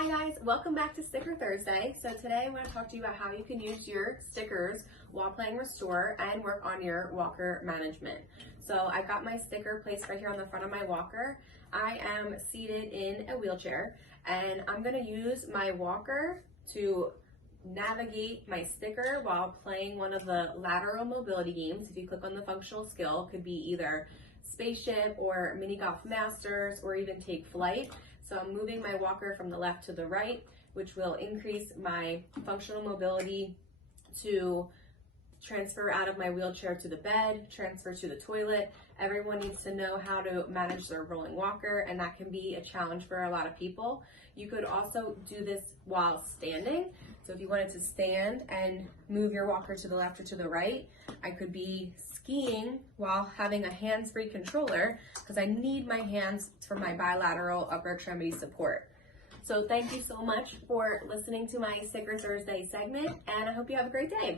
Hi guys, welcome back to Sticker Thursday. So today I'm going to talk to you about how you can use your stickers while playing Restore and work on your walker management. So I've got my sticker placed right here on the front of my walker. I am seated in a wheelchair and I'm going to use my walker to navigate my sticker while playing one of the lateral mobility games. If you click on the functional skill, it could be either Spaceship or Mini Golf Masters or even Take Flight. So I'm moving my walker from the left to the right, which will increase my functional mobility to transfer out of my wheelchair to the bed, transfer to the toilet. Everyone needs to know how to manage their rolling walker, and that can be a challenge for a lot of people. You could also do this while standing. So if you wanted to stand and move your walker to the left or to the right, I could be skiing while having a hands-free controller because I need my hands for my bilateral upper extremity support. So thank you so much for listening to my Sticker Thursday segment, and I hope you have a great day.